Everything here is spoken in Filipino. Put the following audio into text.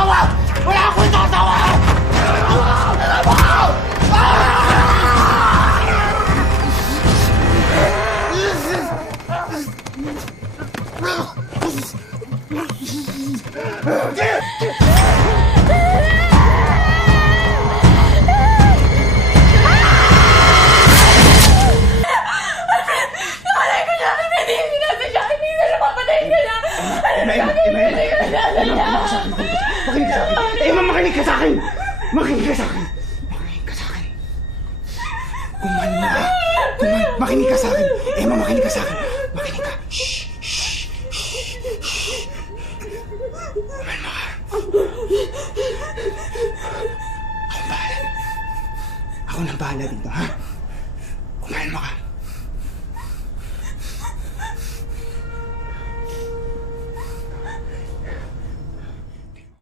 itatawa! Wala akong itatawa! Makinig ka sa akin! Makinig ka sa akin! Makinig ka sa akin! Kumalma ka! Makinig ka sa akin! Emma, makinig ka sa akin! Makinig ka! Shhh! Shhh! Shhh! Kumalma ka! Ako nang bahala dito, ha?